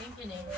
Thank you, Nick.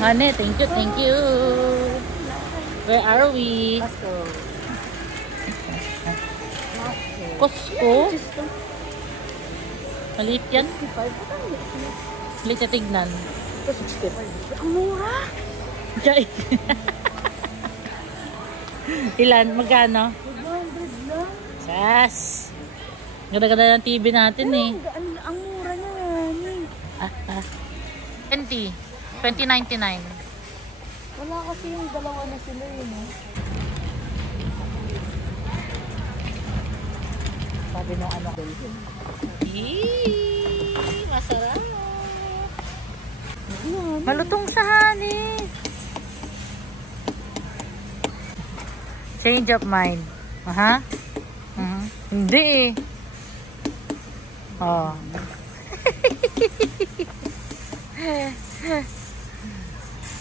Honey, thank you, thank you. Where are we? Costco. Maliit yan. Maliit na tignan. Ito 65. Ang mura. Ilan? Magkano? 200 lang. Yes. Ganda-ganda ng TV natin eh. Ang mura niya. 20.99. Wala kasi yung dalawa na sila yun eh. Sabi nung ano ko. Masarap. Malutong sa honey. Change of mind. Aha. Hindi eh. Oh.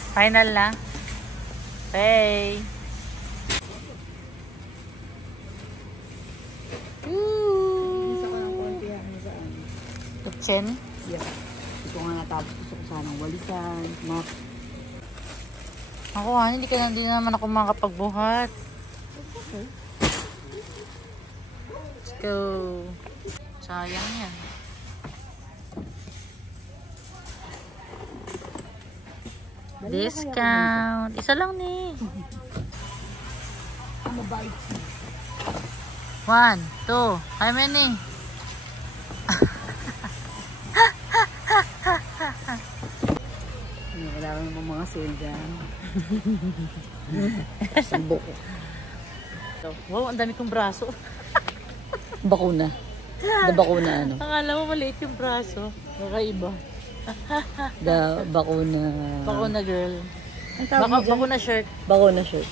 Final na. Hey. Isa ka ng konti yan. Saan? Kitchen? Yeah. Ito nga natapos. Gusto ko sanang walisan. Map. Ako hindi naman ako makapagbuhat. Okay. Let's go. Sayang yan. Discount. Isa lang ni. 1, 2. How many? Kailangan naman mga sale dyan. Sabok. Wow, ang dami kong braso. Bakuna. The bakuna ano? Akala mo maliit yung braso. Kakaiba. The bakuna. Bakuna girl. Bakuna Bakuna shirt. Bakuna shirt.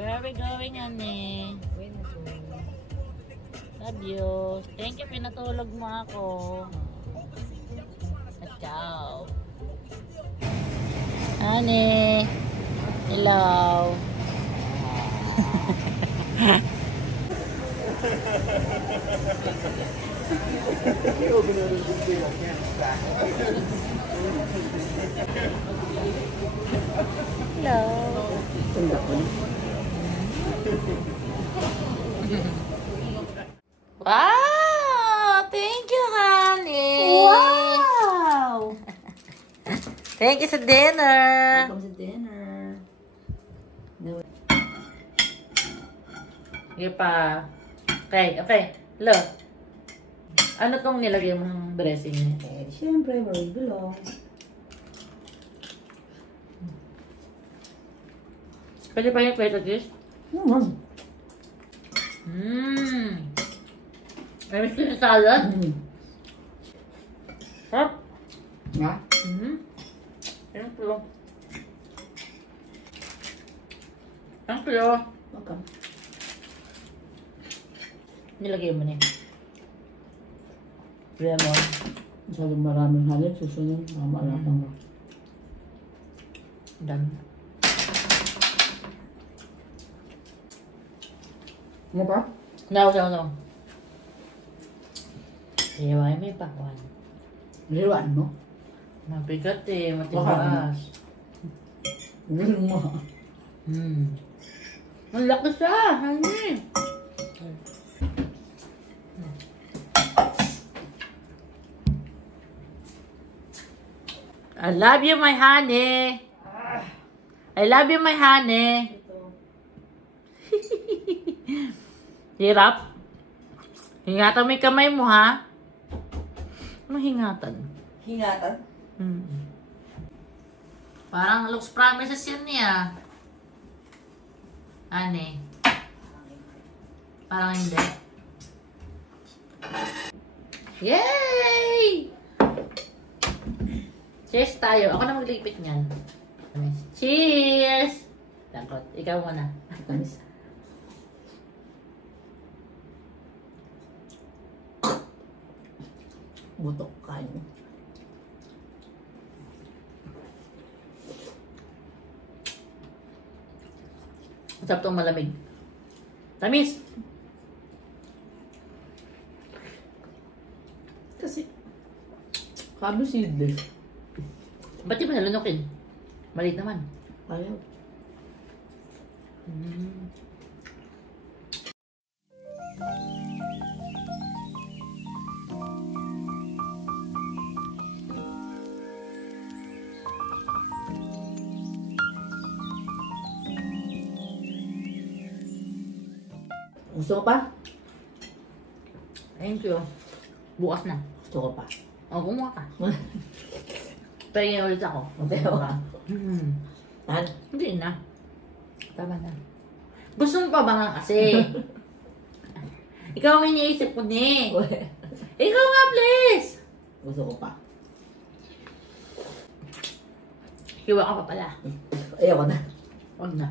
Where are we going, honey? Love you. Thank you, pinatulog mo ako. Ciao. Honey. Hello. Hello. Tunda ko na. Wow! Thank you, honey. Wow! Thank you sa dinner. Welcome sa dinner. No. Sige pa. Okay. Look. Ano tong nilagay mo ng dressing niya? Eh, syempre, where we belong. Pwede pa yung feta cheese? May miski na salad? Sarap. Nga? Ilang kilo? Ilang kilo? Okay. Nilagay mo na yun. Lemon. Masyadong maraming halin. Susunod. Mamalapang mo. Dami. Ano ba? No. Iyawain mo yung pakwan. Liwan mo? Mabigat eh, matigas. Galing mo. Ang laki siya, honey. I love you, my honey. I love you, my honey. Hirap. Hingatan mo yung kamay mo, ha? Anong hingatan? Hingatan? Parang looks promises yun niya. Ani? Parang hindi. Yay! Cheers tayo. Ako na magligpit niyan. Cheers! Lakot. Ikaw muna. Tamis. Butok kain mo. Masarap itong malamig. Tamis! Kasi, kabi seedless. Ba't di mo nalunukin? Maliit naman. Ayaw. Gusto ko pa? Thank you. Bukas na. Gusto ko pa. O, kumuha ka. Pahingin ulit ako. Okay, okay. Tan? Hindi na. Tama na. Gusto mo pa ba nga kasi? Ikaw ang iniisip ko ni. Ikaw nga, please! Gusto ko pa. Hiwa ka pa pala. Ayaw ko na. Huwag na.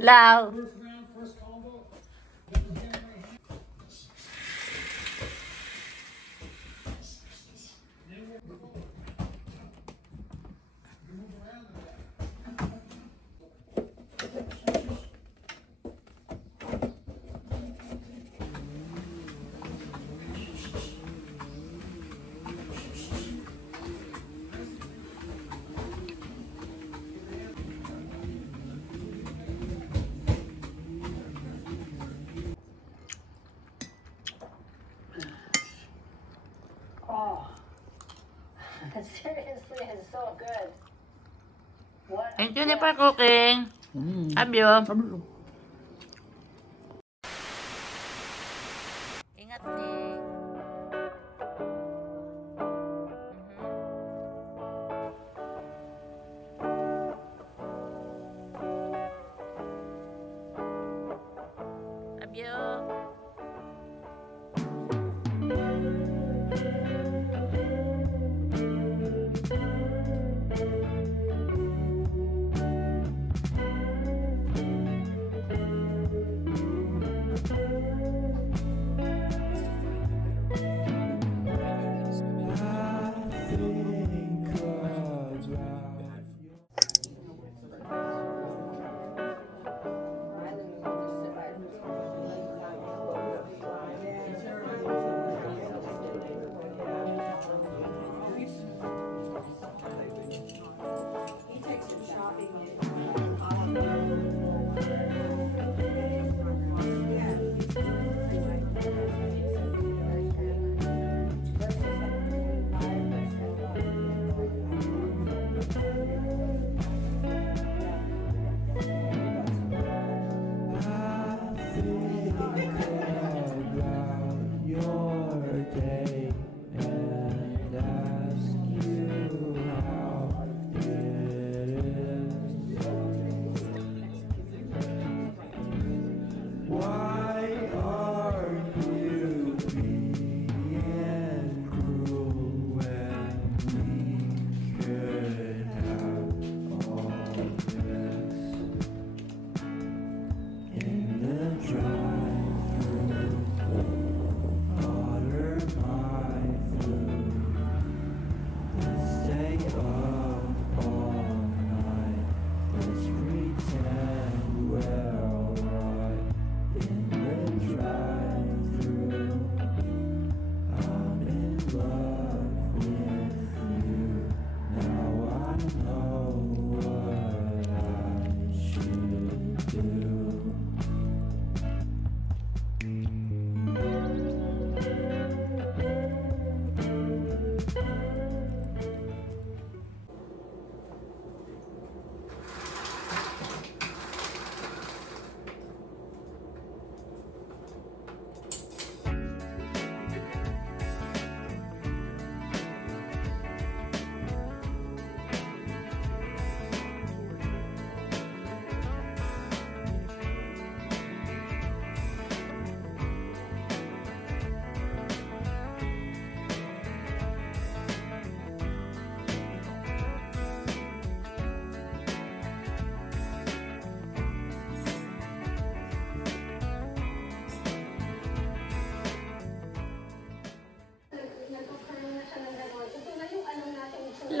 Loud. Seriously, it's so good. What? Thank you for cooking. Love you. Ingat ni. Love you.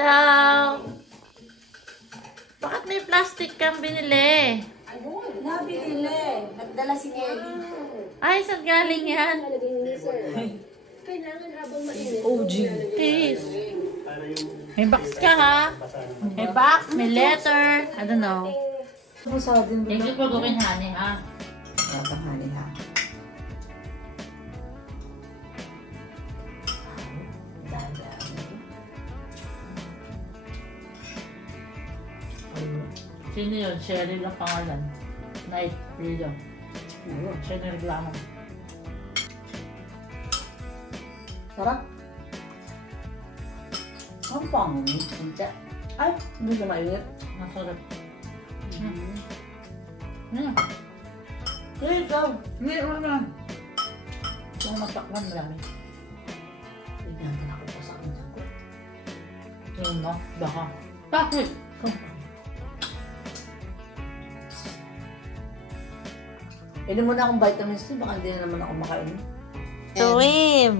Hello! Bakit may plastic kang binili? Nabili. Nagdala si Kelly. Ay, saan galing yan? Kailangan habang mainit. OG. Please. May box ka ha? May box, may letter. I don't know. Masarap din Thank you for cooking, honey, ha? Tatanghalin ha. Sino yun? Cheryl ang pangalan. Night, Rio. Siya na reklamo. Sarap. Ang pangit. Ay, hindi siya mainit. Masarap. Hey, ikaw. Hindi, wala na. Kung matakwan, marami. Bigyan ka na ako pa sa akin dyan ko. Yun mo, baka. Bakit? Inom mo na akong vitamins C, baka hindi na naman ako makain. Swim!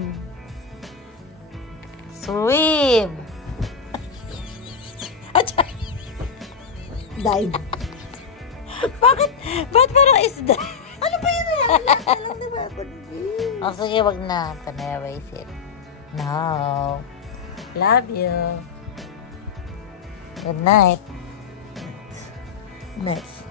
Swim! Dive. Bakit? Ba't parang isda? Ano ba yun? Alam na ba ako? Oh, sige, wag na. Can I erase it? No. Love you. Good night. Next.